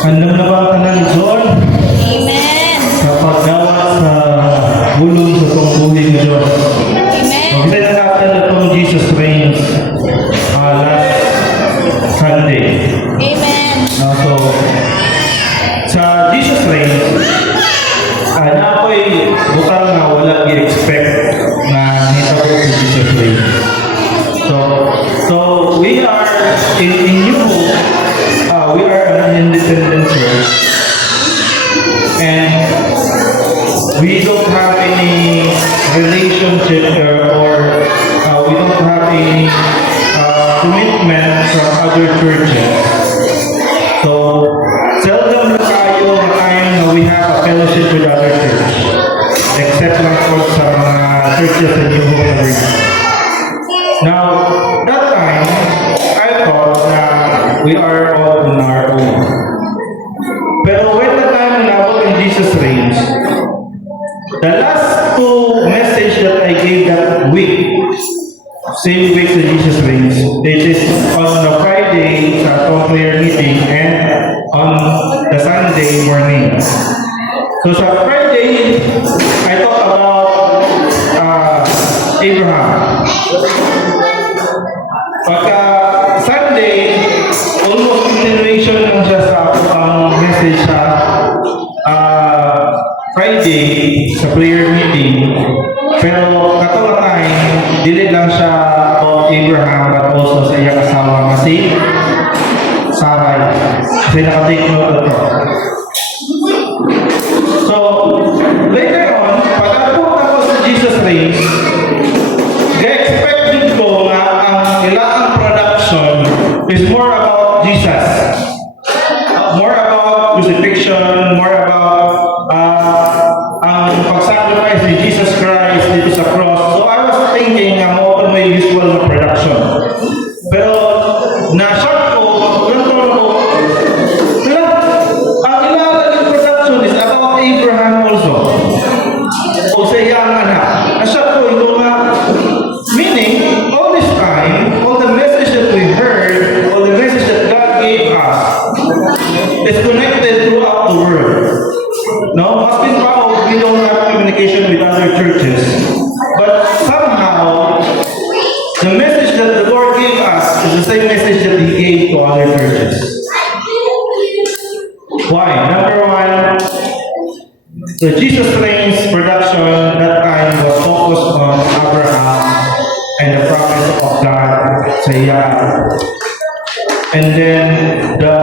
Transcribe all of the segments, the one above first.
Handam na ba ang tanan John? Amen. Sa pagdawat sa bulong sa pangbuhi ng Diyos. Amen. Mag-isa na natin itong Jesus Reigns last Sunday. Amen. So, sa Jesus Reigns, na ako'y bukang na wala i-expect na nitabo sa Jesus Reigns. So we are in New Hope, we are an independent church, and we don't have any relationship or we don't have any commitment from other churches. So seldom na tayo na time na we have a fellowship with other church, except lang po sa mga churches in New Hope area. Now, that time, I thought na we are all on our own. Pero when the time nabot in Jesus Reigns, the last two message that I gave that week, same week sa Jesus Reigns, it is on the Friday sa atong prayer meeting and on the Sunday morning. So sa Friday, I talk about Abraham. Pagka Sunday, almost continuation lang siya sa ang message sa Friday sa prayer meeting. Pero katong time, dili lang siya about Abraham but also sa iyang asawa nga si Sarai. Kasi nakatake note ito. So, later on, pag ako tapos sa Jesus Reigns, expected ko nga ang ilang production is more about Jesus. More about crucifixion, more about ang pag-sacrifice ni Jesus Christ dito sa cross. So I was thinking nga mo kung may usual na production. Pero na-shock ko, ganito ko, ang ilang production is about Abraham also. O sa iyang anak. Na-shock ko, ito nga, meaning, all this time, all the message that we heard, all the message that God gave us, is connected throughout the world. No? As in Pao, we don't have communication with other churches. But somehow, the message that the Lord gave us is the same message that He gave to other churches. Why? Number one, the Jesus Reigns production that time was focused on Abraham and the promise of God sa iya. And then the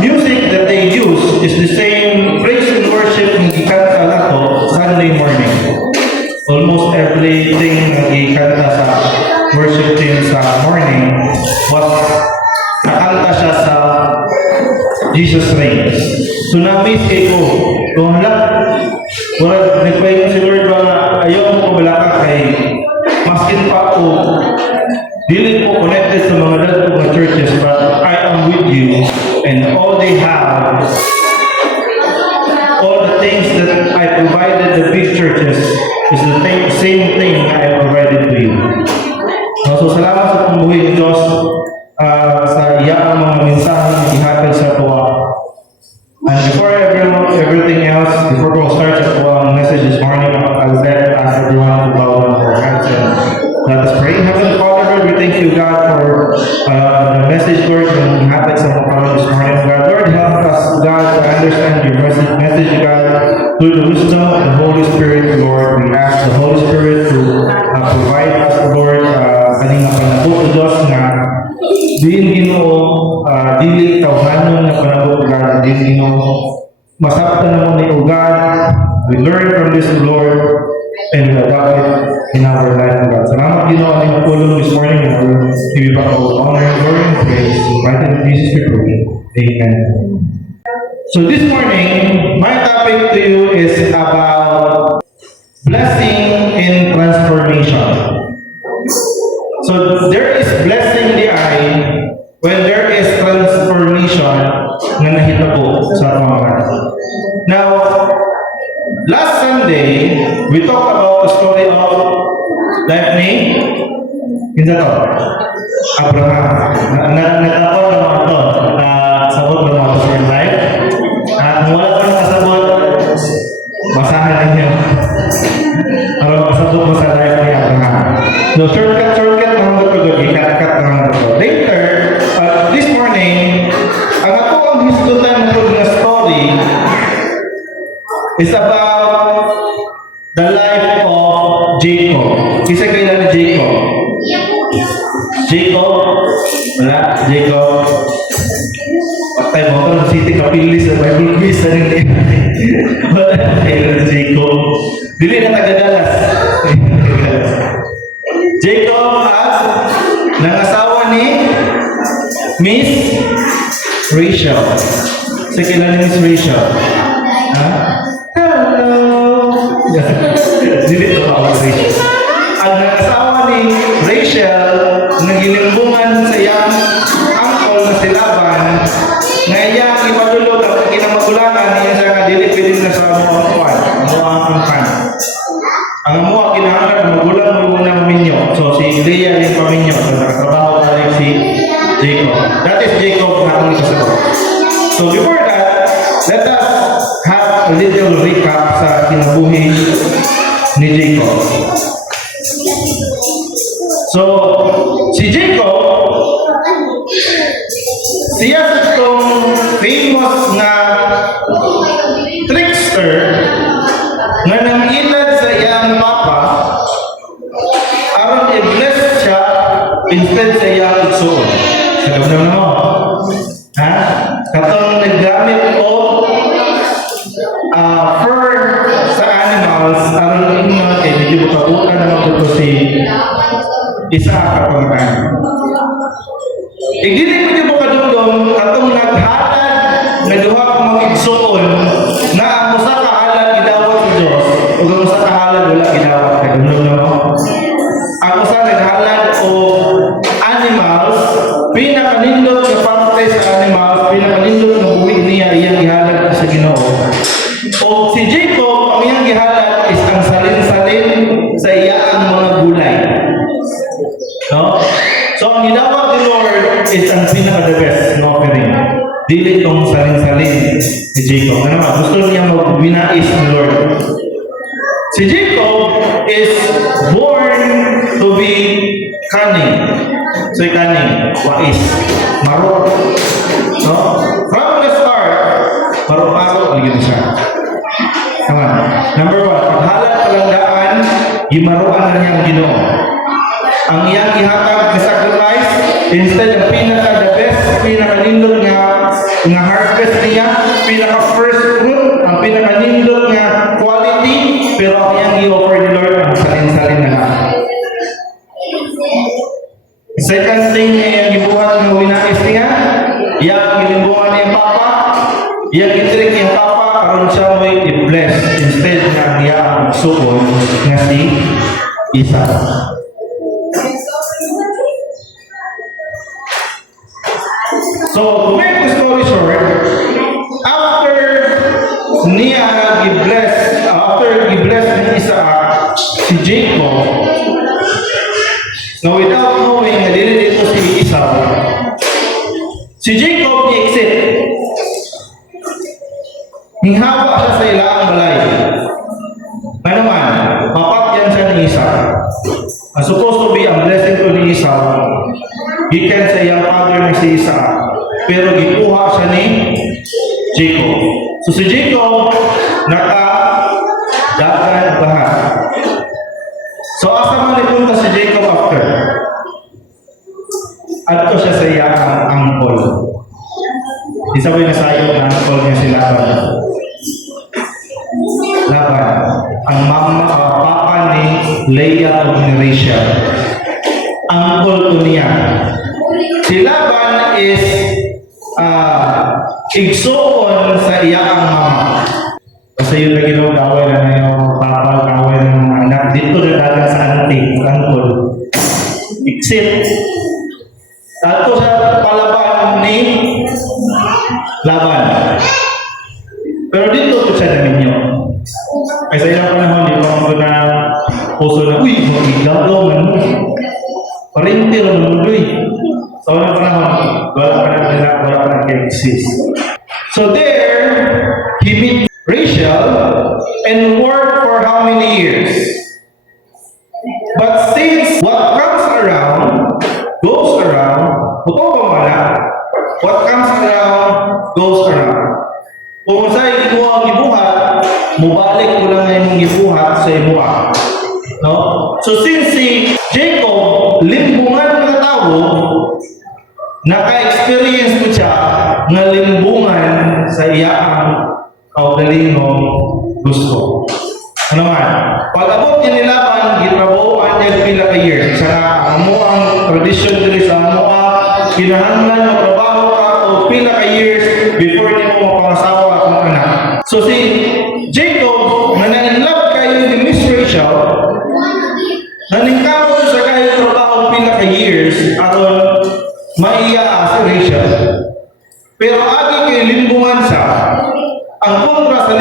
music that they use is the same praise and worship ng gikanta na to Sunday morning. Almost everything na gikanta sa worship team sa morning was nakanta siya sa Jesus Reigns. So na-miss ko, kung wala, nagpahinga si Lord ba na ayaw mo kabalaka kay maskin pa ako, dili ko connected sa mga dato mga churches, but I am with you, and all they have, all the things that I provided the big churches is the same thing I provided to you. So salamat sa pambuhi ng Diyos sa iyang mga mensahe na ihatag sa tuwa. And before everything else, before we start our message this morning, I would like to ask everyone to bow down their heads and let us pray. Heavenly Father, Lord, we thank you, God, for the message, Lord, and habits of our this morning. God, Lord, help us, God, to understand your message, God, through the wisdom of the Holy Spirit, Lord. We ask the Holy Spirit to provide us, Lord, kaning panabot Diyos nga diin Ginoo, dili tawhanon na panabot, God, diin Ginoo masabtan mo ni God. We learn from this, Lord, and we adopt it in our life, God. Salamat Ginoo ang iyong tulong this morning, and I will give you back all honor, glory, and praise. In the mighty name of Jesus we pray. Amen. So this morning, my topic to you is about blessing and transformation. So there is blessing di ay when there is transformation na nahitabo sa mga heart. Now, last Sunday, we talked about the story of life ni Abraham. Natakot na mga ito, sabot na mga sa life. is about the life of Jacob. Kisa kailan ni Jacob? Jacob? Wala? Jacob? Patay mo ito ng City Kapili sa Bible quiz na rin. Wala kailan ni Jacob? Dili na taga-Dallas. Jacob at nangasawa ni Miss Rachel. Sa kailan ni Miss Rachel? Ha? Hello! Dili ito ako si Rachel. Ang nangasawa ni Rachel, nagilimbungan sa iyang uncle na si Laban, na iyang ipadulog ang kinamagulangan niya siya nga dili pwede na sa mga kuwan, ang angkan. Ang mga kinahanglan, magulang mo ng minyo. So si Leah yung paminyo. So nakatrabaho tayo si Jacob. That is Jacob na ang ikasagot. So before that, let us have a little recap sa kinabuhi ni Jacob. So, si Jacob, siya itong famous na trickster na nangilad sa iyang papa aron i-bless siya instead sa iyang igsoon. Sabi mo, ha? Katong naggamit o fur sa animals aron inyo kay medyo makabukan naman ito si isa kapangkan. Dili mo di mo kadugdong atong naghatag nga duha ka mga igsoon na ang usa ka halad gidawat sa Dios ug ang usa ka halad wala gidawat kay kadugdong mo. Ang usa naghalad o animals pinakanindot nga parte sa animals pinakanindot nga buwig niya iyang gihalad sa Ginoo. O si Jacob ang iyang gihalad is ang salin-salin sa iyang mga gulay. No? So ang gidawat ni Lord is ang pinaka-the best na offering. Dili itong salin-salin si Jacob. Ano ba? Gusto niya magbinais ni Lord. Si Jacob is born to be cunning. So cunning, wais, marot. No? From the start, marot-marot lagi siya. Tama. Number one, paghalat palangdaan, gimaruan na niya ang Ginoo. Ang iyang ihatag na sacrifice, instead ang pinaka-the best, pinaka-nindot nga harvest niya, pinaka-first fruit, ang pinaka-nindot nga quality, pero ang iyang i-offer ni Lord ang salin-salin na lang. Second thing na iyang gibuhat ng winais niya, iyang gilimbungan niya papa, iyang itrik niya papa, karon siya mo'y i-bless, instead nga niya ang suon nga si Isa. So, to make the story short, after niya after i-bless ni Isaac si Jacob, no, without knowing na dili dito si Esau, si Jacob ni-exit. Hinghawa siya sa ilaang balay. Ano man, mapakyan siya ni Isaac. Supposed to be ang blessing to ni Esau, gikan sa iyang father na si Isaac. Pero gikuha siya ni Jacob. So si Jacob naka-dagan bahan. So asa man ipunta si Jacob after? Adto siya sa iyang uncle. Isa ba yung nasayog na uncle niya si Laban? Laban. Ang papa ni Leah o ni Rachel. Uncle to niya. Si Laban is igsoon sa iyang mama. Kasi yun na ginawa, kaway na yung papa, kaway ng mga anak. Dito na dagat sa auntie, uncle. Exit. Tato sa palaban ni Laban. Pero dito ito siya namin yun. Ay sa ilang panahon, di ba ako na puso na, uy, mag-iglaw daw, man. Parinti lang naman, uy. So, ano panahon, wala pa na exist. So there, he met Rachel and worked for how many years? But since what comes around, goes around, what comes around, goes around. Kung sa'yo mo ang ibuhat, mubalik ko lang ngayon mong gibuhat sa imuha. No? So since si Jacob, limbungan ng tao, naka-experience ko siya ng limbungan sa iyang kaugalingong gusto. Ano man? Pag-abot niya nilaban, gitrabuhan niya pila ka years. Sa amo ang tradisyon dito sa amo kinahanglan mo trabaho ka o pila ka years before niya mo mapangasawa akong anak. So si Jacob, na na-inlove kayo ni Miss Rachel, naningkamot sa kayo trabaho pila ka years aron maiya si Rachel. Pero agi kay limbungan sa ang kontra sa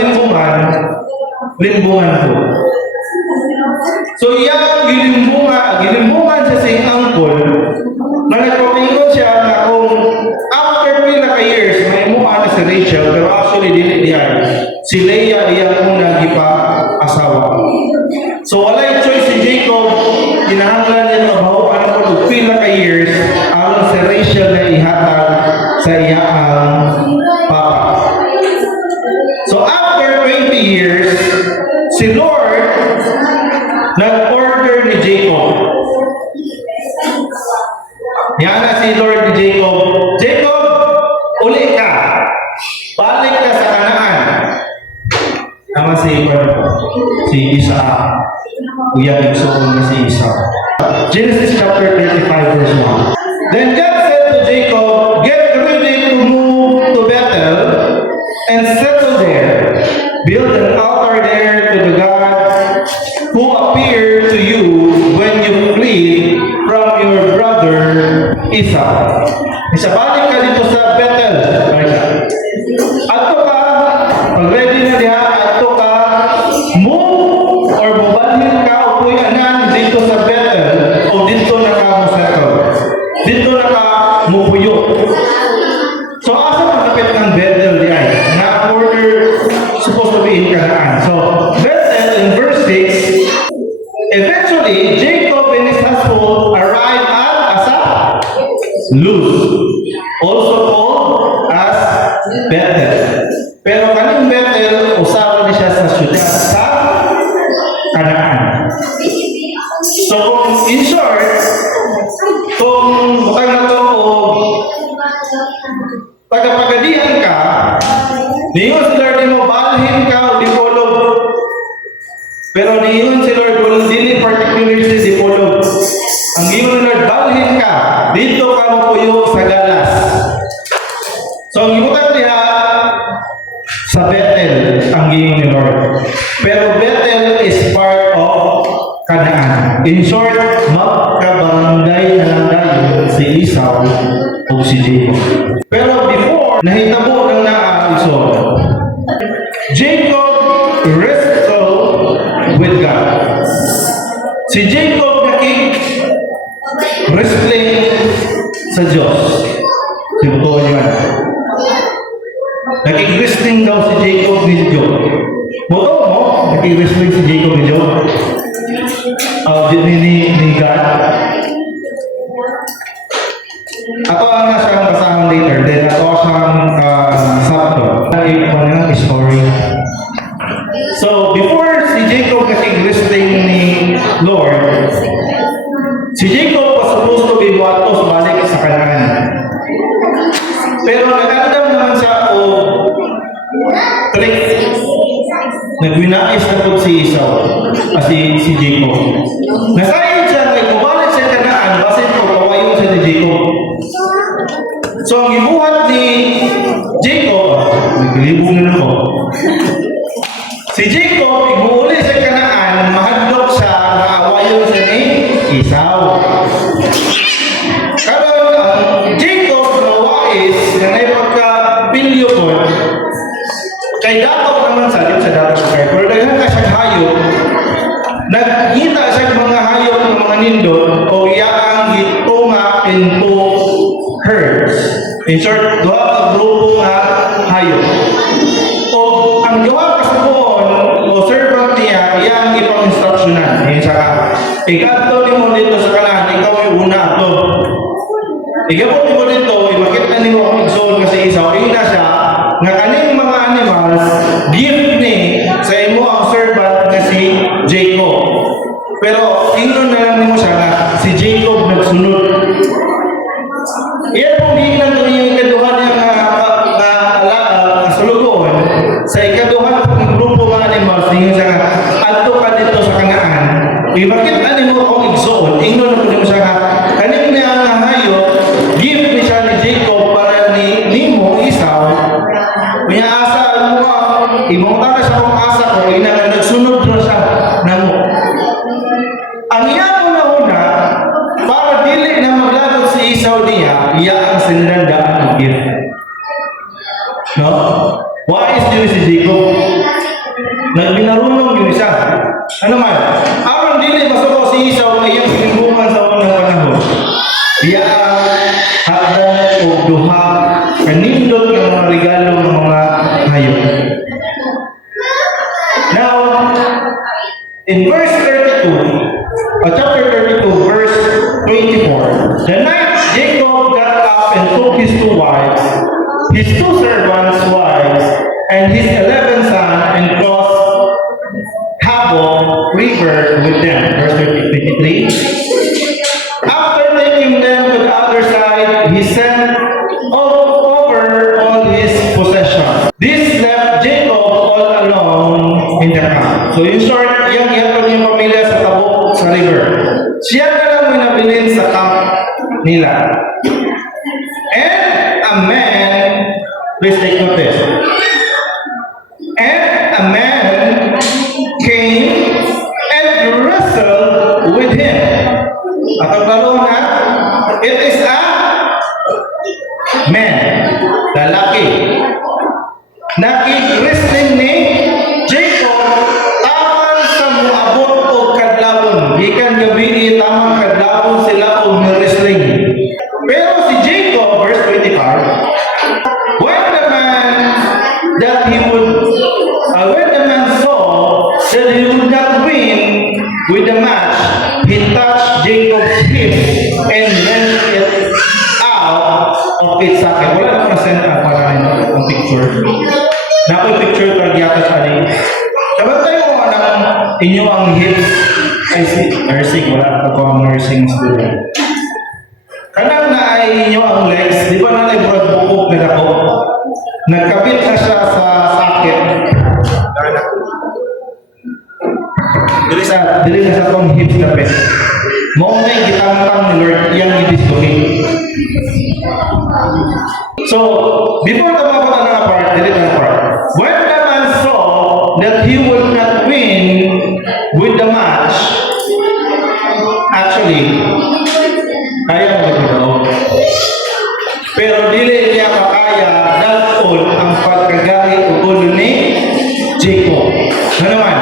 limbungan ko. So iya gilimbungan siya sa iyang uncle na nagpapingon siya na kung after pila ka years may mukha na si Rachel pero actually dili diyan si Leah iyang una gipa asawa. So walay choice si Jacob, kinahanglan niya mabahuan ako og pila ka years aron si Rachel na ihatag sa iyang papa. So after 20 years, si Lord nag-order ni Jacob. Yan na si Lord ni Jacob. Jacob, uli ka. Balik ka sa Kanaan. Tama si Isaac. Kuya, ibsuon na si Isaac. Genesis chapter 35 verse 1. Then God said to Jacob, get ready to move to Bethel and settle there. Build an altar there to the God who appeared to you when you fled from your brother Esau. Isabalik ka dito sa Bethel. Ato ka, pag ready na diha, ato ka, move or bubalhin ka o puy anan dito sa Bethel o dito na ka mo settle. Dito na ka mupuyo. So asa magkapit ng Bethel diya? Na order supposed to be in Canaan. So Bethel in verse 6, eventually Jacob and his household arrived at Asa, Luz, also called as Bethel. Pero kaning Bethel, usawa na siya sa syudad sa Canaan. So in short, kung bukang na to o tagapagadihan ka, niyon si Lord mo, balhin ka o dipolog. Pero niyon si Lord, kung dili particularly si dipolog. Ang niyon ni Lord, balhin ka, dito ka mapuyo sa galas. So ang ibutan niya, sa Bethel, ang niyon ni Lord. Pero Bethel is part of Canaan. In short, magkabarangay na lang tayo si Esau o si Jacob. Pero before, nahitabo ng naaiso, Jacob wrestled with God. Si Jacob wrestling sa Diyos. Sibutuan niyo yan. Nakik-wrestling daw si Jacob ni Job. Buto mo, nakik-wrestling si Jacob ni Job. Ni God. Ato ang siyang basahan later. Then ato siyang sabto. Ano story. So, before si Jacob nakik-wrestling ni Lord, si Jacob was supposed to be watos balik sa Canaan. Pero nagandam naman siya o trick. Nagwinais na po si Esau, si Jacob. Nasayon siya, kay kubalik siya Canaan, basin po kawayo siya ni Jacob. So, ang ibuhat ni Jacob, naglibong na ako. Si Jacob, iguuli sa Canaan, mahadlok siya, naawayo siya ni Esau. Karon ang Jacob na wais, na naipagka-pilyo ko, kay dato naman sa dato kay, pero daghan ka siyang hayop, nagkita siya mga hayop ng mga nindot, o iyaang gitunga into herds. In short, duha ka grupo nga hayop. O ang duha ka sabuon o servant niya, iyang ipang-instructionan. Ngayon siya ka, ikato ni mo dito sa Canaan, ikaw yung una to. Igabot ni mo dito, imakita ni mo ang igsoon kasi Esau, ina siya, nga kaning mga animals, gift ni sa imo imunta na sa kong asa ko, ina nga nagsunod na siya namo. Ang iya ko na una, para dili na maglagot si Esau niya, iya ang sinirandaan ng gift. No? Wais dili si Jacob. Nagbinarunong yun siya. Ano man? Aron dili masuko si Esau na iyang pinungan sa unang panahon. Iya ang hagdan o duha kanindot ng mga regalo ng mga hayop. Now, in verse 32, chapter 32, verse 24, the night Jacob got up and took his 2 wives, his 2 servants' wives, and his 11 sons, and crossed Habor River with them. Verse 23. After taking them to the other side, he sent over all his possessions. This left Jacob all alone in the camp. So in short, yung yung pamilya sa tabok sa river. Siya na lang may nabilin sa camp nila. And a man, please take notice. And a man came and wrestled with him. At ang laro na, it is a man, lalaki. Nakik-wrestling ni Jacob taman sa muabot o kadlawon. Gikan gabi tamang kadlawon sila o wrestling. Pero si Jacob, verse 25, when the man saw that he would not win with the match, he touched Jacob's hip and wrenched it out of its socket. Wala na present ang picture. Na ako yung picture pag yata sa aling. Kabantay mo ang inyo ang hips. Ay, nursing. Wala ako ang nursing student. Kanang na ay inyo ang legs. Di ba na naiburad bukog na ako? Nagkabit na siya sa socket. Dili na sa itong hips na pet. Maunay gitangtang ni Lord, iyang i-dislocate. So, before tumabot ang mga part, dili na part. When the man saw that he would not win with the match, actually, kaya mo ito. Pero dili niya makaya dalpon ang pagkagalit o gulo ni Jacob. Ano naman?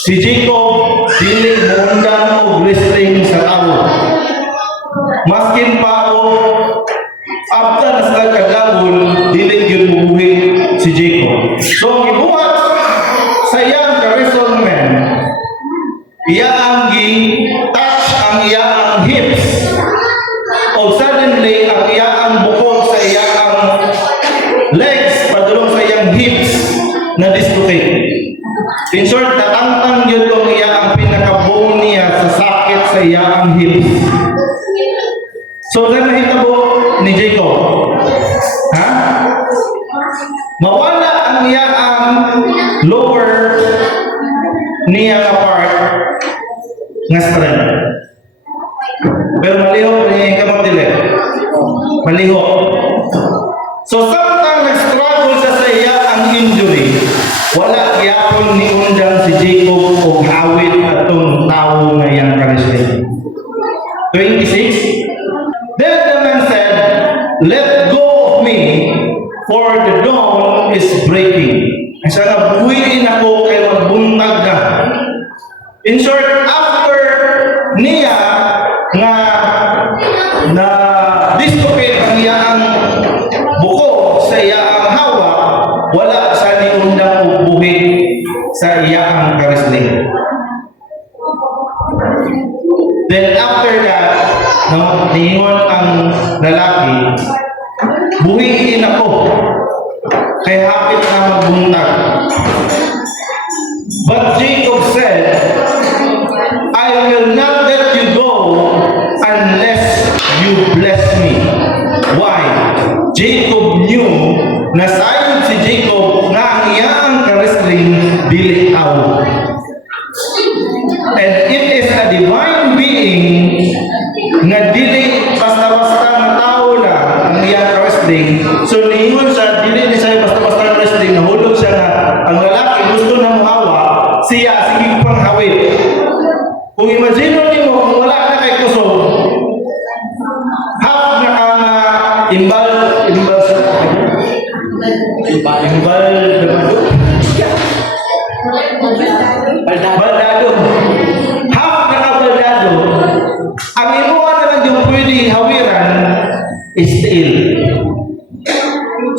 Si Jacob, dili mundang o wrestling sa tao. Maskin pa o abta na sa kadlawon, dili yun mubuhi si Jacob. So, ang ibuhat sa iyang ka-wrestleman, iya ang touch ang iya ang hips. O suddenly, ang iya ang bukog sa iya ang legs, padulong sa iyang hips na dislocate. In short, natangtang yun kung iya ang pinakabuo niya sa sakit sa iya ang hips. So, then nahitabo ni Jacob. Ha? Mawala ang iya ang lower niya na part nga strength. Pero malihok ni kamagdili. Malihok. So, samtang nag-struggle siya sa iya ang injury, wala gyapon ni undang si Jacob o hawit atong tao nga iyang karisling. 26. Then the man said, "Let go of me, for the dawn is breaking." Ay siya nga, buwiin ako kay magbuntag na. In short, after niya nga na dislocate ang iya ang buko sa iya ang hawa, wala sa ni undang o buhi sa iya ang karisling. Then after that, ningon ang lalaki, buhiin ako, kay hapit na magbuntag. But Jacob said, "I will not let you go unless you bless me." Why? Jacob knew na sayon si Jacob na ang iyang karisling dili tao. And it is a divine being nga dili basta-basta na tao lang ang iyang wrestling. So ningon siya, dili ni siya basta-basta wrestling, nahulog siya Yung baldado. Half na kabaldado. Ang imuha naman yung pwede hawiran is tail.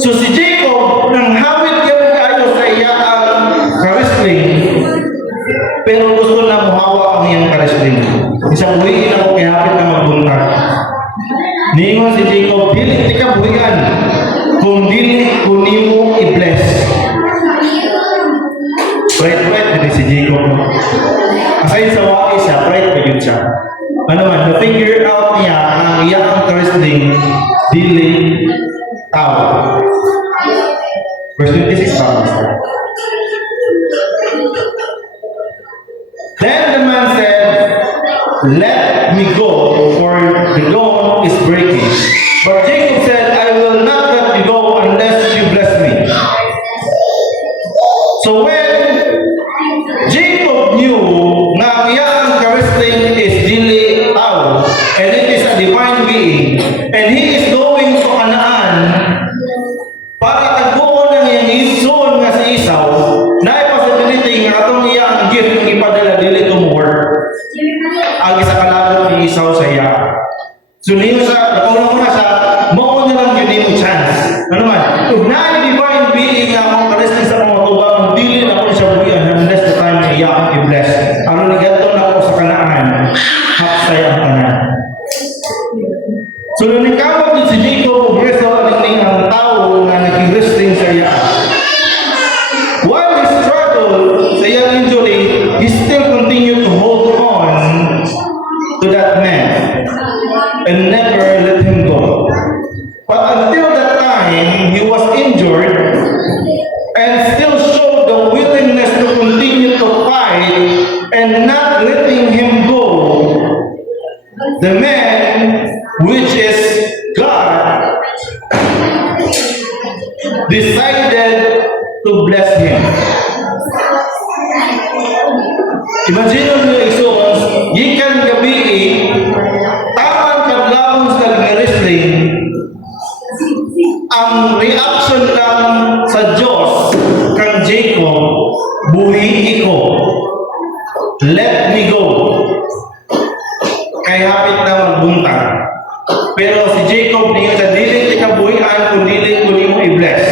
So si Jacob, nang hawit yung kayo sa iya ang ka-wrestling, pero gusto na muhawa ang iyang ka-wrestling. Isang buhiin ako kaya hapit na magbuntag. Niingon si Jacob, dili di ka buhian, kung dili kunimo i-bless. Right, hindi si Jacob. Aside sa waki siya, right pa yun siya. Ano man, na-figure out niya ang iya ang ka-wrestling, dili tao. Verse 26 pa. Then the man said, let me go, for the dawn is breaking. But Jacob said, I will not let you go unless you bless me. So when Jacob knew na ang iyang ka-wrestling is dili tao, and it is a divine being, and he is going to Canaan para tagbuon ng iyang igsoon nga si Esau, na possibility nga atong iyang gift ng ipadala dili to work. Ang isa kalagot ni Esau sa iya. So niyo sa nakulang na siya, mao na lang yun mo chance. Ano man, kung na divine being nga akong ka-wrestling sa mga tubang, dili na ko siya buyan unless the time na iya akong i-bless. Ano nagato na ako sa Kanaan, hapsay ang tanan. So nung ikawag din si Jacob, Esau ang tao na nag-wrestling sa iya. While he struggled sa iyang injury, he still continued to hold on to that man and never let him go. But until that time, he was injured and still showed the willingness to continue to fight and not letting him go. The man, which is God, decided to bless him. Imagine nyo isos, gikan gabi tamang kadlawon sa nag-wrestling, ang reaction lang sa Diyos kang Jacob, buhi ko, let me go. Kay hapit na magbuntag. Pero si Jacob niyo sa dili ka buhian kung dili ko nimo i-bless.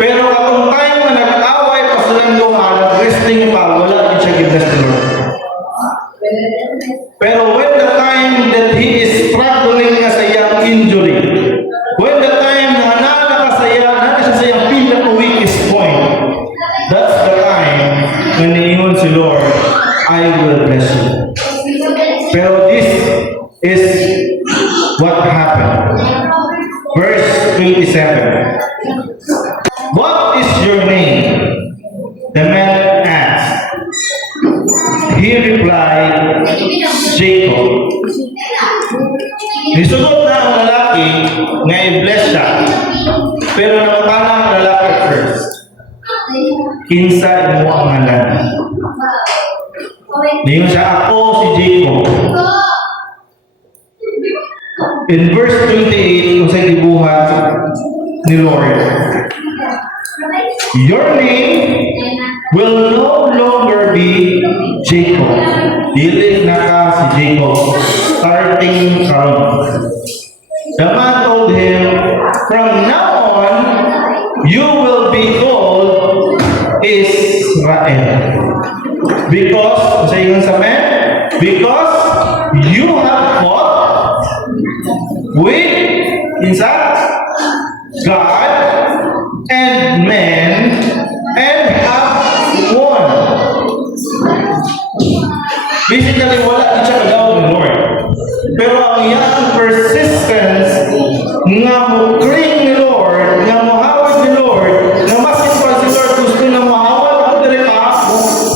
Pero katong time na nag-away pa sa langguha, nag-wrestling pa, wala din siya i-bless the Lord. Pero when the time that he is struggling na sa iyang injury, when the time na hanana ka sa iya, nana siya sa iyang pinaka-weakest point, that's the time when niingon si Lord, I will bless you. Pero this is what happened. Verse 27. What is your name? The man asked. He replied, Jacob. Nisugot na ang lalaki na i-bless siya. Pero napatala ang lalaki first. Kinsa mo ang ngalan. Ngayon siya, ako si Jacob. In verse 28, kung sa ibuhat ni Lord, your name will no longer be Jacob. Dili na ka si Jacob. Starting from. The man told him, from now on, you will be called Israel. Because, sa ingon sa man, because you have fought with God and man and have won. Basically, wala din siya kagawad ng Lord. Pero ang iyang persistence nga mo cling ni Lord, nga mo hawag ni Lord, na mas ito si Lord gusto na mahawag ako dali ka,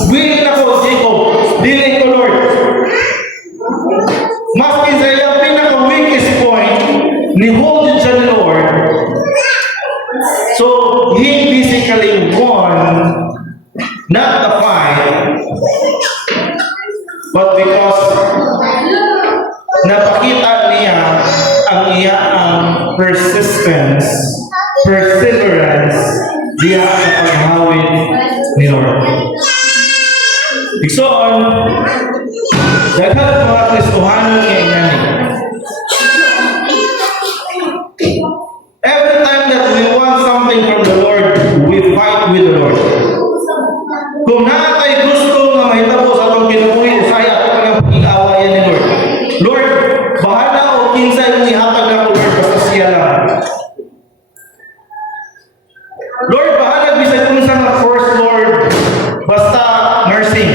willing ako, Jacob, dili ko Lord. Maski sa iyang pinaka-weakest point, ni-hold yun siya ni Lord. So, he basically won not the fight, but because napakita niya ang iyang persistence, diya sa paghawid ni Lord. Igsoon, daghan mga Kristohanon nga ingani. Every time that we want something from the Lord, we fight with the Lord. Kung nakatay gusto nga mahitabo sa atong kinabuhi, saya ato nga pag-awayan ni Lord. Lord, bahala o kinsa yung ihatag na ko, Lord, basta siya lang. Lord, bahala bisag kung sa mga first, Lord, basta nursing.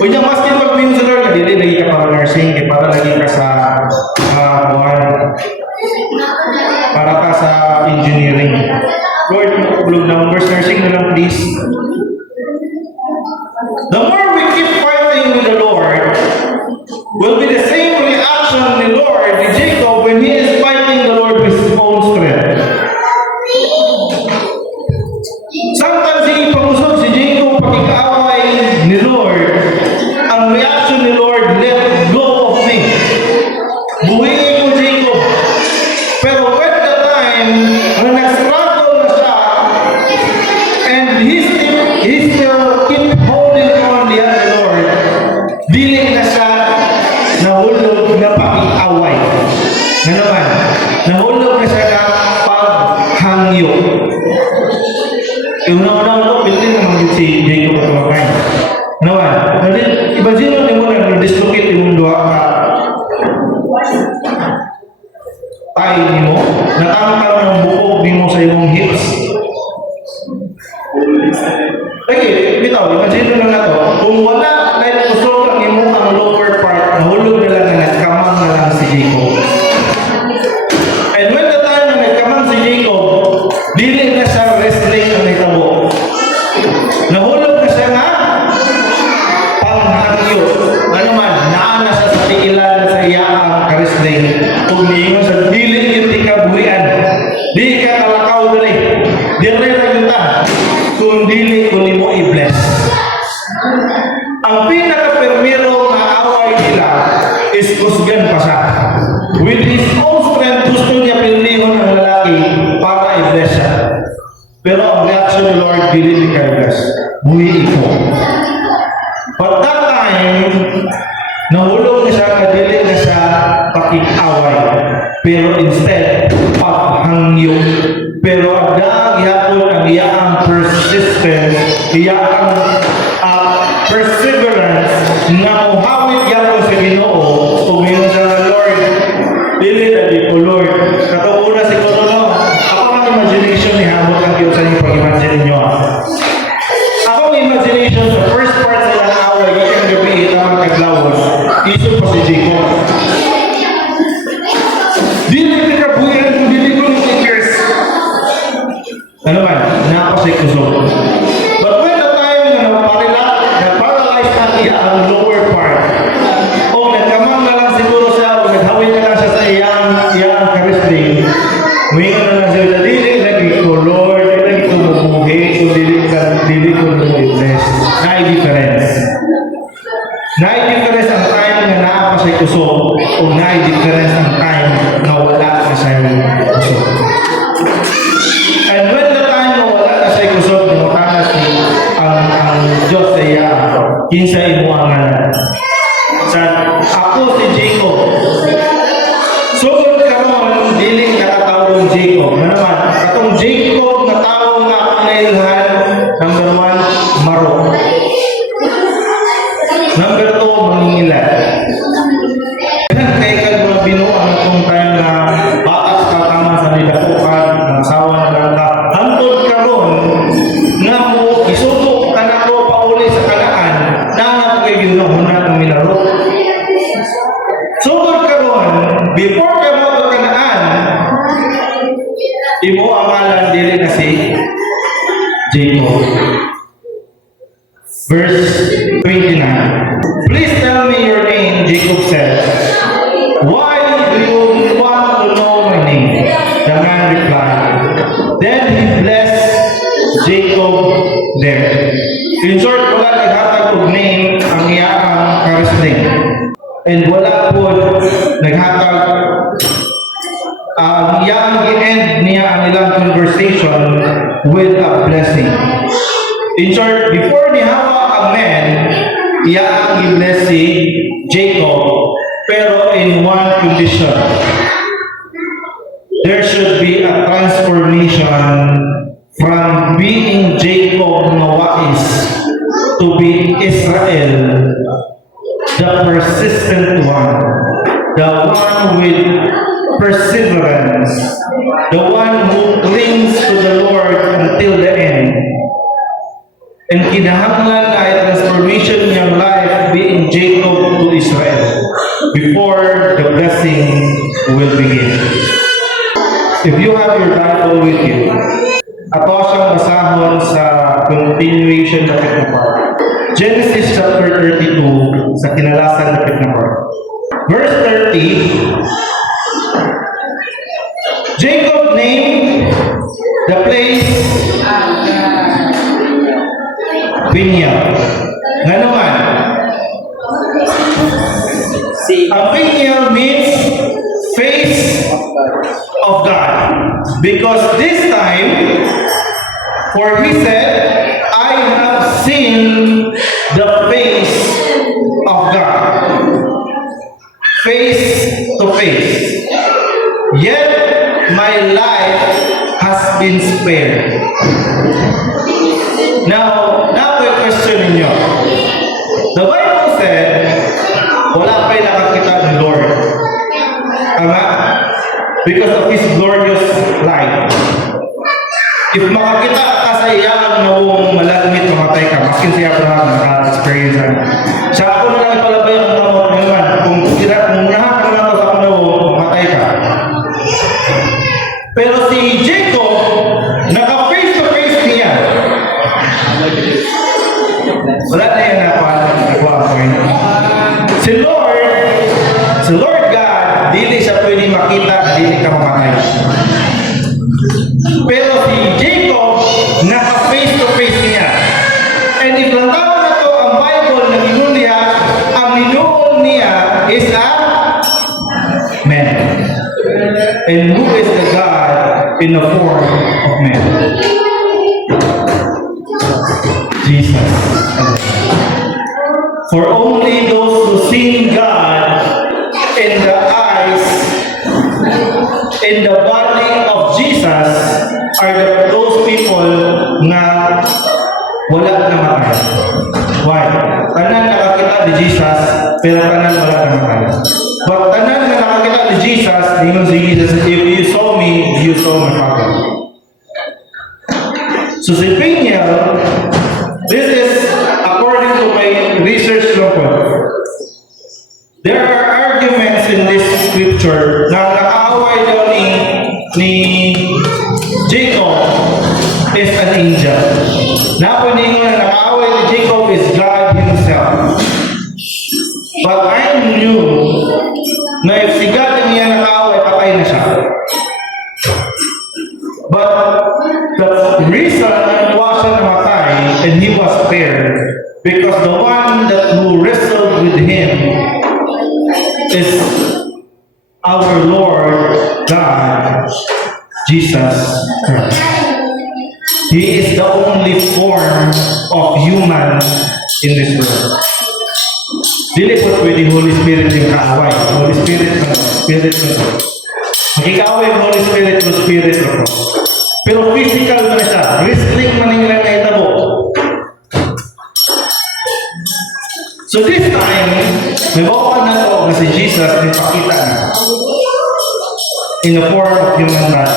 O yung mas kinapagpinyo sa Lord, hindi lagi ka para nursing, para lagi ka sa para ka sa engineering. Lord, blue numbers nursing na lang, please. The more we keep fighting with the Lord, will be the same reaction ni Lord, ni Jacob, when he is fighting the Lord with his own strength. Sometimes hindi pamusod si Jacob pagkakaaway ni Lord. Ang reaction ni Lord, let go of me. Buhiin mo, Jacob. Pero when the time na nag-struggle na siya, and he still keep holding on the Lord, dili na siya nahulog na pakikaway. Na naman, nahulog na siya na paghangyo. Yung una-una mo, pilitin naman si Jacob at kumakain. Naman, imagine mo na dislocate yung dua ka. Tayo ni mo, natangkal ng bukog ni mo sa iyong hips. Okay, bitaw, imagine mo lang na to. Kung wala, like kusog ang imo ang lower part, nahulog na lang na nagkamang na lang si Jacob. And when the time na nagkamang si Jacob, dili na siya wrestling ang naitabo. Nahulog na siya nga panghangyo. Ano man, naana siya sa tiilan sa iya ang ka-wrestling. Kung niingon sa dili yung tikabuhian, di ka kalakaw dali. Dire na yun ta. Kung dili ko ni mo i-bless. Ang pinaka-permiro na away nila is kusgan pa siya. With his own strength, gusto niya pinlihon ang lalaki para i-bless siya. Pero ang reaction ni Lord, dili ni ka-bless. Buhi ito. But that time, nahulog na siya, kadili na siya pakikaway. Pero instead, paghangyo. Pero agad yapon ang iyang persistence, iyang perseverance na muhawit yapon sa Ginoo. Tumingon siya ng Lord, dili na di ko Lord. Katuuna siguro no, ako ang imagination ni Hamot ang Diyos sa inyong pag-imagine ninyo. Akong imagination sa first part sa ilang away, ikang gabi itamang kaglawon, isip pa si Jacob. Dili ka kabuyan kung dili ko ng teachers. Ano man, napasay kusog. But when the time na na-paralyze na niya ang lower part, o nagkamang na lang siguro siya, o naghawin na lang siya sa iyang ka-wrestling, mayroon na lang siya, dili lagi ko, Lord, lagi ko mabuhi, kung dili ko na-bless. Na-difference. Na-difference ang time na napasay kusog, o na-difference ang time na wala na siya kusog. And when the time na wala na siya kusog, namatanas ang Diyos sa iya, kinsa imo ang sa ako si Jacob. Sugod karon dili nakatawag Jacob. Ano naman? Katong Jacob na tao nga kinailahan, number 1, maro. Number 2, mangingilan. Kaya ka mga binuang itong tayo na batas kataman sa nilapukan, ng asawa na lang ka. Hantod karon nga mo isuko ka na ko pauli sa kanaan, na kay ginuhunan ng milaro. Sugod karon, before ka mo to kanaan, imo ang ngalan dili na si Jacob. Verse 29. Please tell me your name, Jacob said. Why do you want to know my name? The man replied. Then he blessed Jacob there. In short, wala naghatag og name ang iyang ka-wrestling. And wala po naghatag yang i-end niya ang ilang conversation with a blessing. In short, before ni Hawa ang man, yang i-bless si Jacob, pero in one condition. There should be a transformation from being Jacob Nawais to be Israel, the persistent one, the one with perseverance, the one who clings to the Lord until the end. And kinahanglan na ay transformation niyang life being Jacob to Israel before the blessing will begin. If you have your Bible with you, ato siyang basahon sa continuation ng part. Genesis chapter 32 sa kinalasan ng part. Verse 30, Jacob named the place Peniel. Nga naman, ang Peniel means face of God. Because this time, for he said, I have seen the face of God. Face to face. Yet, my life has been spared. Now I question ninyo. The Bible said, wala pa'y nakakita ni Lord. Tama? Because of His glorious light. If makakita ka sa iyang nawong malagmit, mamatay ka, maskin si Abraham naka-experience na. Siya ako na lang ipalabay ang tamot naman. Kung nahakan na ako sa nawong, mamatay ka. Pero si Jacob, naka-face to face niya. Wala na yan nakuha ang point. Si Lord God, dili siya pwede makita, dili ka mamatay. Pero si Jacob, naka-face to face niya. And if lantawan na to ang Bible na ginuon niya, ang minuon niya is a man. And who is the God in the form of man? Jesus. For only those who see God in the eyes, in the body of Jesus, are those people na wala na matay. Why? Tanan nakakita ni Jesus, pero tanan wala na matay. But tanan na nakakita ni Jesus, ingon si Jesus, if you saw me, you saw my Father. So si Peniel, this is according to my research report. There are arguments in this scripture na nakaaway daw ni Jacob is an angel. Napaningon na nakaaway ni Jacob is God Himself. But I knew na if si God niya nakaaway, patay na siya. But the reason why siya namatay and he was spared because the one who wrestled with him is our Lord God, Jesus Christ. He is the only form of human in this world. Dili po pwede Holy Spirit yung kaaway. Holy Spirit na Magkikaaway ang Holy Spirit ng Spirit na po. Pero physical na siya. Wrestling man yung lang na itabo. So this time, may bawaan na to na si Jesus nipakita na in the form of human body.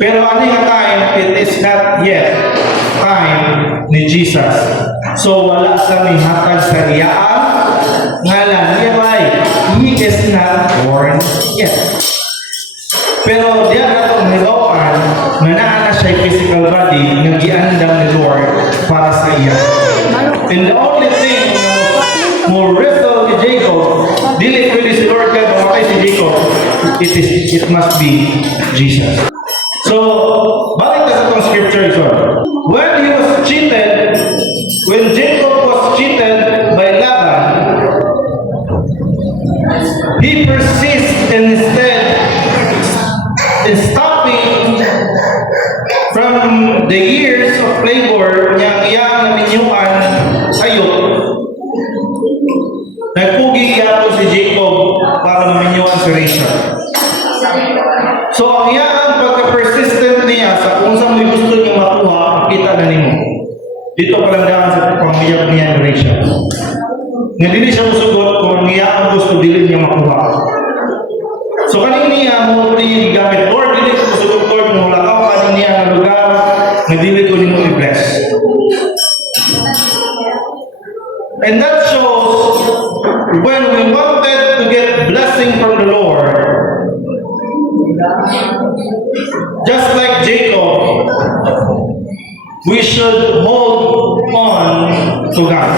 Pero ano yung time, it is not yet time ni Jesus. So wala sa may hatag sa iyaan ngalan niya ba he is not born yet. Pero diyan na itong may bawaan na naana siya yung physical body na giandam ni Lord para sa iya. And the only thing mo wrestle ni Jacob, dili pwede si Lord God mamatay si Jacob, it must be Jesus. So, balik na sa itong scripture ito. When he was cheated, when Jacob was cheated by Laban, he persists and instead from the years of labor niya iyang naminyuan sayo, nagpugi iyang si Jacob para maminyuan si Rachel. So ang iyang pagka-persistent niya sa kung saan may gusto niya makuha, makita na nimo. Dito palandahan sa pamilya niya ni Rachel. Nga dili siya musugot kung niya ang gusto dili niya makuha. So kanin niya mo iti gamit Lord, dili ko musugot Lord mo lakaw kanin niya ang lugar nga dili ko nimo i-bless. And that shows when we wanted to get blessing from the Lord, just like Jacob, we should hold on to God.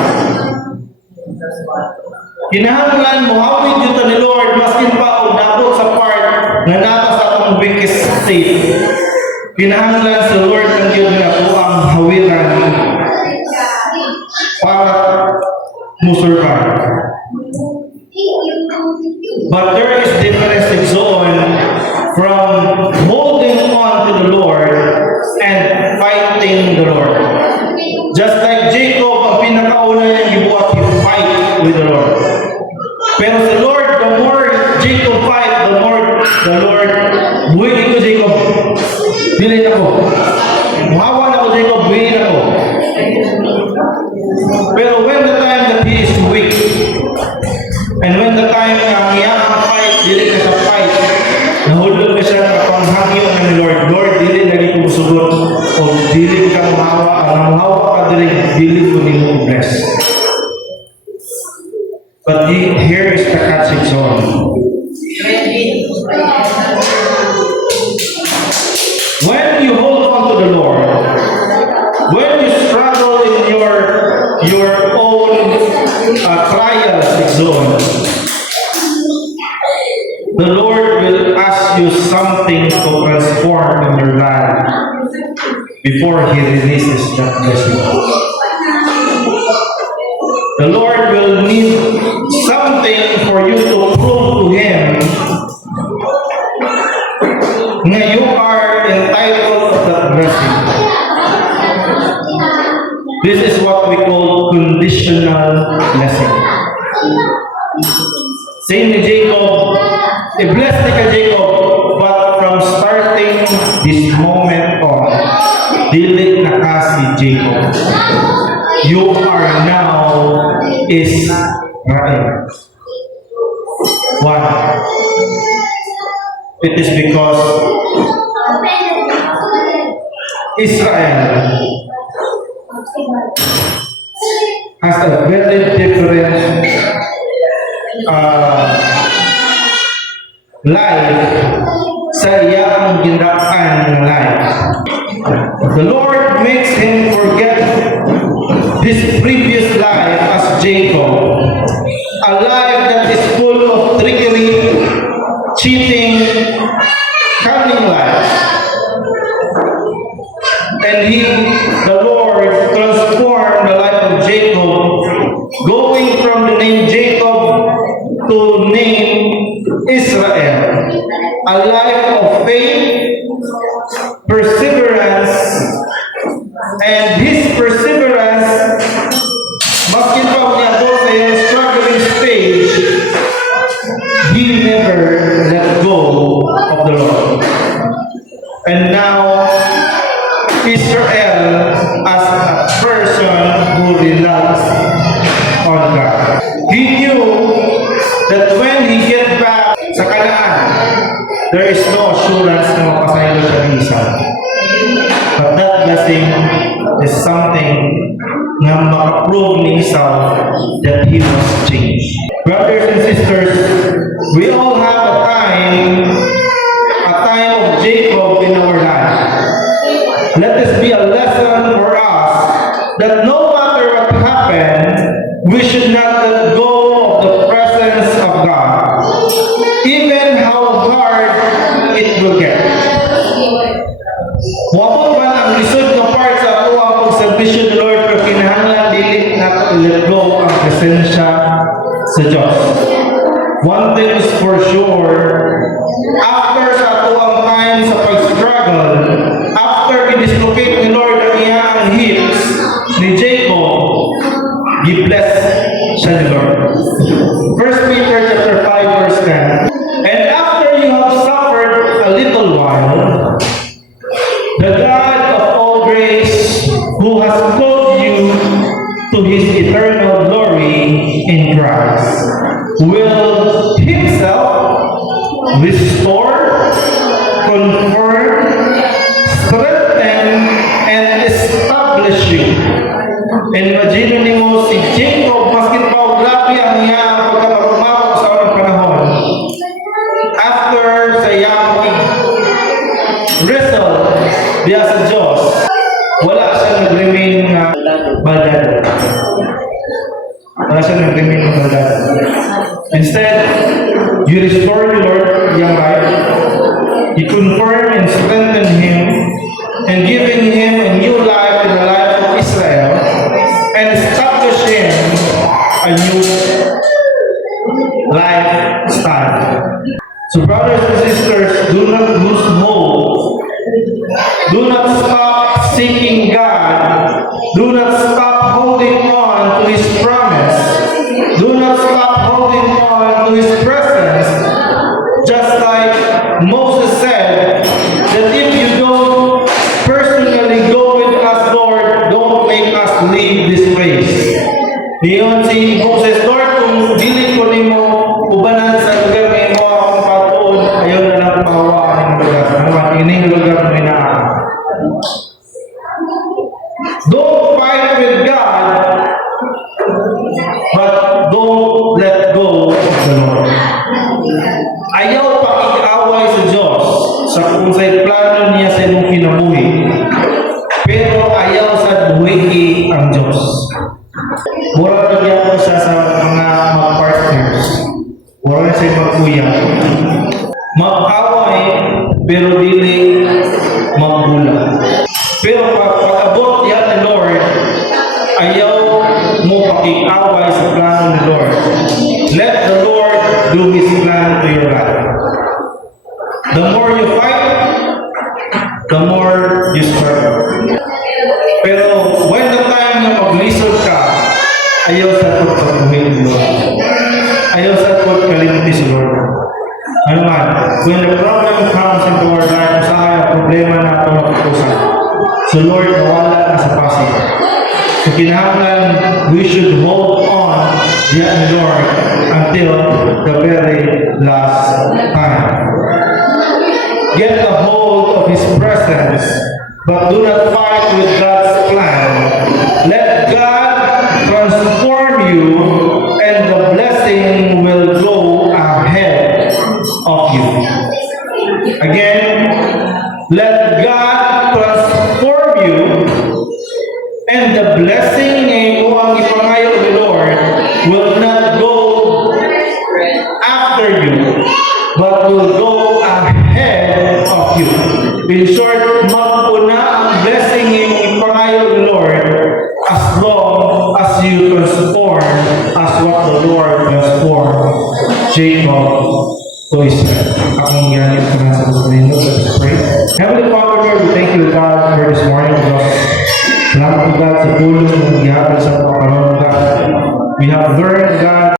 Kinahanglan mo hawid dito ni Lord maskin pa og nabot sa part nga nata sa atong weakest state. Kinahanglan sa Lord ang Dios nga po ang hawiran para mo survive. But there is difference in zone from holding on to the Lord and fighting the Lord. Just like Jacob, ang pinakauna niyang gibuhat, he fight with the Lord. Pero sa Lord, the more Jacob fight, the Lord, buhay ko Jacob, bilhin ako. Muhawa na ko Jacob, bilhin ako. Pero when the time that he is weak, and when the time na niya ang fight, dili ka sa fight, nahulog ka siya na panghangyo ng Lord, Lord, dili lagi ko sugot, o dili ka muhawa, ang muhawa ka dili ko nimo bless. But here is the catching zone. When you hold on to the Lord, when you struggle in your own trials zone, the Lord will ask you something to transform in your life before He releases that blessing. The Lord will need something for you to prove to Him that you are entitled to that blessing. This is what we call conditional blessing. Same ni Jacob, i-bless ni ka Jacob, but from starting this moment on, dili na ka si Jacob. You are now Israel. Why? It is because Israel has a very different life sa iyang ginaan ng life. The Lord makes him forget this previous life as Jacob, a life that is full of trickery, cheating, cunning life. And the Lord transformed the life of Jacob, going from the name Jacob to name Israel, a life of faith, perseverance, and his perseverance, maskin pa niya po sa iyang struggling stage, he never let go of the Lord. And now, Israel as a person who relies on God. He knew that when he get back sa Canaan, there is no assurance na mapasaylo siya ng isa. But that blessing is something na makaprove ni Esau that he was changed. Brothers and sisters, we all have a time of Jacob in our life. Let this be a lesson for us that no matter what happened, we should not let go of the presence of God, even how hard it will get. Wapot man ang lisod na part sa ako ang pagservisyo ng Lord, pero kinahanglan dili na let go ang presensya sa Diyos. One thing is for sure, after sa ako ang time sa pag-struggle miracle, after i-dislocate ni Lord ang iyang hips ni Jacob, gi-bless siya ni Lord. 1 Peter chapter 5 verse 10. And after you have suffered a little while, the God of all grace, who has called you to His eternal glory in Christ, will Himself restore, confirm, strengthen, and establish you. Imagine mo si Jacob, maskin pa grabe ang iyang pagkaparumapo sa unang panahon. After sa iyang wrestle diya sa Diyos, wala siyang nag-remain na baldado. Wala siyang nag-remain na baldado. Instead, you restore the Lord young life. You confirm and strengthen him and giving him a new life in the life of Israel and establish him a new lifestyle. So brothers and sisters, do not lose hope. Do not stop seeking God. Do not stop holding on to His promise. Do not stop holding on to His presence. Just like Moses said, that if you don't personally go with us, Lord, don't make us leave this place. Diyon si Moses, Lord, kung dili ko nimo ubanan sa lugar na imo akong patuon, ayaw na lang pahawaan ng lugar. Ano ining lugar na inaan. Don't fight with God, but don't let go of the Lord. Ayaw pakikaway sa Diyos sa kung sa'y plano niya sa imong kinabuhi. Pero ayaw sa buhi ang Diyos. Mura nagyan ko siya sa mga mag-partners. Mura na sa'y magkuya. Mag-away, pero dili magbula. Pero pag-abot yan ni Lord, ayaw mo pakikaway sa plano ni Lord. Let the Lord do His plan to your life. The more you fight, the more you struggle. Pero when the time na maglisod ka, ayaw sa pagpapuhin ni Lord. Ayaw sa pagkalimutin si Lord. Ano man, when the problem comes into our life, sa problema na ito nakukusan. So Lord, nawala na sa pasig. So kinahanglan, we should hold on diyan ni Lord until the very last time. Get a hold of His presence, but do not fight with God's plan. Let God transform you, and the blessing will go ahead of you. Again, let God transform you, and the blessing ng ang ipangayo ni Lord will not go after you, but will go ahead of you. In short, magpuna ang blessing ng ipangayo ni Lord as long as you transform as what the Lord transformed Jacob to Israel. Akong ganyan ko na sa Panginoon. Let's pray. Heavenly Father, Lord, we thank you, God, for this morning, God. Salamat po, God, sa tulong ng gihapon sa pagkaroon, God. We have learned, God,